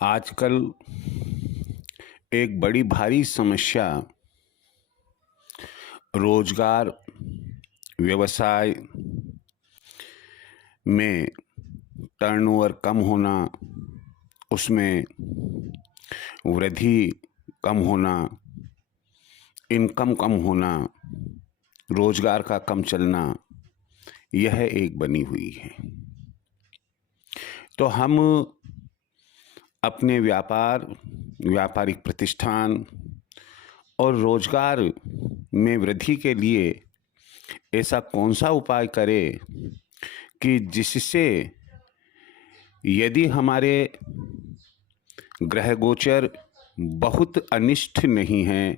आजकल एक बड़ी भारी समस्या रोजगार व्यवसाय में टर्नओवर कम होना, उसमें वृद्धि कम होना, इनकम कम होना, रोजगार का कम चलना, यह एक बनी हुई है। तो हम अपने व्यापारिक प्रतिष्ठान और रोजगार में वृद्धि के लिए ऐसा कौन सा उपाय करें कि जिससे यदि हमारे ग्रह गोचर बहुत अनिष्ट नहीं हैं,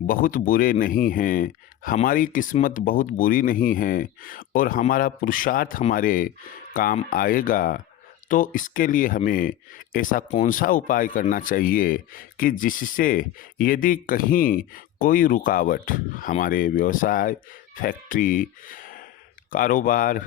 बहुत बुरे नहीं हैं, हमारी किस्मत बहुत बुरी नहीं है और हमारा पुरुषार्थ हमारे काम आएगा, तो इसके लिए हमें ऐसा कौन सा उपाय करना चाहिए कि जिससे यदि कहीं कोई रुकावट हमारे व्यवसाय, फैक्ट्री, कारोबार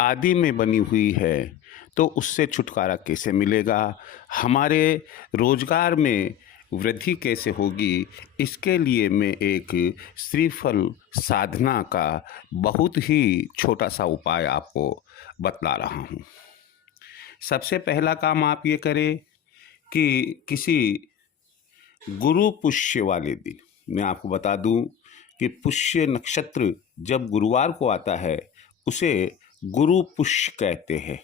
आदि में बनी हुई है तो उससे छुटकारा कैसे मिलेगा, हमारे रोजगार में वृद्धि कैसे होगी, इसके लिए मैं एक श्रीफल साधना का बहुत ही छोटा सा उपाय आपको बतला रहा हूँ। सबसे पहला काम आप ये करें कि किसी गुरु पुष्य वाले दिन, मैं आपको बता दूं कि पुष्य नक्षत्र जब गुरुवार को आता है उसे गुरु पुष्य कहते हैं।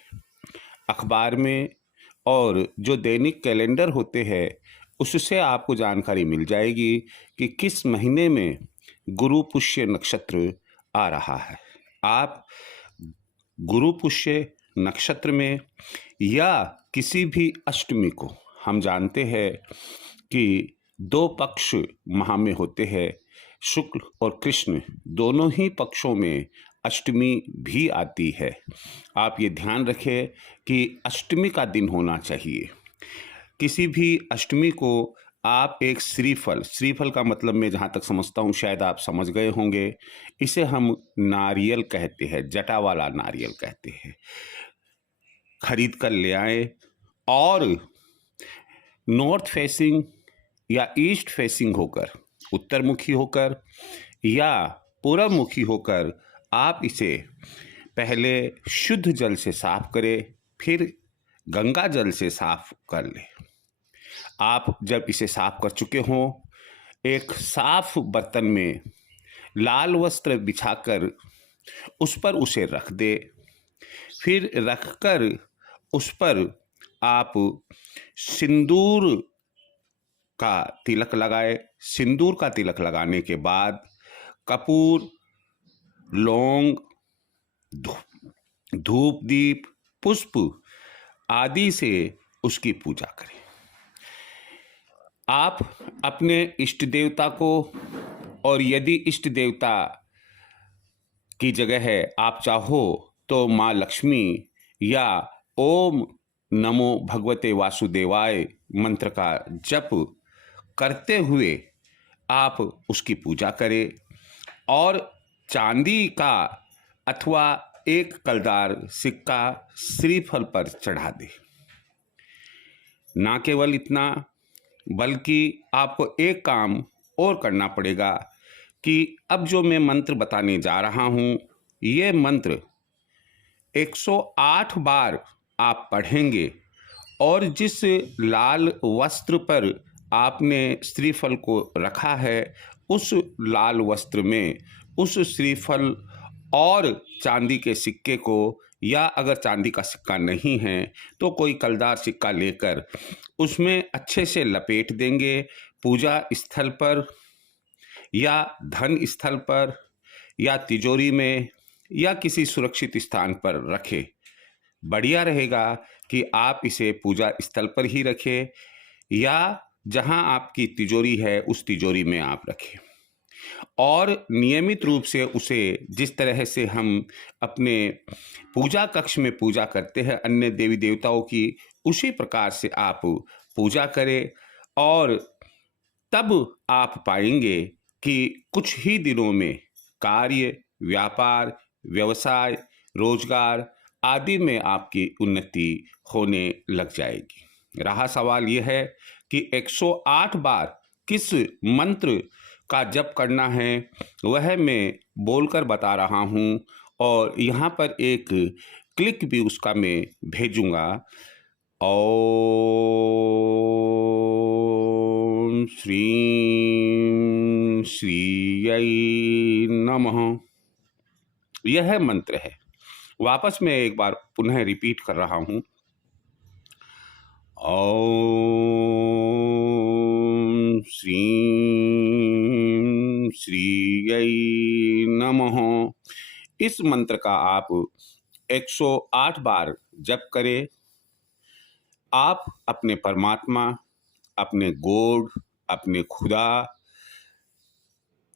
अखबार में और जो दैनिक कैलेंडर होते हैं उससे आपको जानकारी मिल जाएगी कि किस महीने में गुरु पुष्य नक्षत्र आ रहा है। आप गुरु पुष्य नक्षत्र में या किसी भी अष्टमी को, हम जानते हैं कि दो पक्ष माह में होते हैं, शुक्ल और कृष्ण दोनों ही पक्षों में अष्टमी भी आती है। आप ये ध्यान रखें कि अष्टमी का दिन होना चाहिए। किसी भी अष्टमी को आप एक श्रीफल का मतलब मैं जहाँ तक समझता हूँ शायद आप समझ गए होंगे, इसे हम नारियल कहते हैं, जटा वाला नारियल कहते हैं, खरीद कर ले आए और नॉर्थ फेसिंग या ईस्ट फेसिंग होकर, उत्तरमुखी होकर या पूर्वमुखी होकर आप इसे पहले शुद्ध जल से साफ करें, फिर गंगा जल से साफ कर लें। आप जब इसे साफ कर चुके हों, एक साफ बर्तन में लाल वस्त्र बिछाकर उस पर उसे रख दे। फिर रखकर उस पर आप सिंदूर का तिलक लगाए। सिंदूर का तिलक लगाने के बाद कपूर, लौंग, धूप दीप, पुष्प आदि से उसकी पूजा करें। आप अपने इष्ट देवता को, और यदि इष्ट देवता की जगह है आप चाहो तो माँ लक्ष्मी या ओम नमो भगवते वासुदेवाय मंत्र का जप करते हुए आप उसकी पूजा करें और चांदी का अथवा एक कलदार सिक्का श्रीफल पर चढ़ा दे। ना केवल इतना, बल्कि आपको एक काम और करना पड़ेगा कि अब जो मैं मंत्र बताने जा रहा हूँ, ये मंत्र 108 बार आप पढ़ेंगे और जिस लाल वस्त्र पर आपने श्रीफल को रखा है उस लाल वस्त्र में उस श्रीफल और चांदी के सिक्के को, या अगर चांदी का सिक्का नहीं है तो कोई कलदार सिक्का लेकर उसमें अच्छे से लपेट देंगे। पूजा स्थल पर या धन स्थल पर या तिजोरी में या किसी सुरक्षित स्थान पर रखें। बढ़िया रहेगा कि आप इसे पूजा स्थल पर ही रखें या जहां आपकी तिजोरी है उस तिजोरी में आप रखें और नियमित रूप से उसे, जिस तरह से हम अपने पूजा कक्ष में पूजा करते हैं अन्य देवी देवताओं की, उसी प्रकार से आप पूजा करें और तब आप पाएंगे कि कुछ ही दिनों में कार्य, व्यापार, व्यवसाय, रोजगार आदि में आपकी उन्नति होने लग जाएगी। रहा सवाल यह है कि 108 बार किस मंत्र का जप करना है, वह मैं बोलकर बता रहा हूँ और यहाँ पर एक क्लिक भी उसका मैं भेजूँगा। ओम श्रीं श्रीयै नमः। यह मंत्र है। वापस मैं एक बार पुनः रिपीट कर रहा हूँ। ओम श्रीं श्रीयै नमः। इस मंत्र का आप 108 बार जप करें। आप अपने परमात्मा, अपने गॉड, अपने खुदा,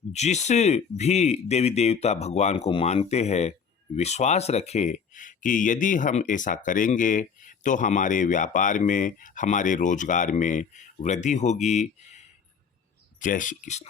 जिस भी देवी देवता भगवान को मानते हैं, विश्वास रखें कि यदि हम ऐसा करेंगे तो हमारे व्यापार में, हमारे रोजगार में वृद्धि होगी। जय श्री कृष्ण।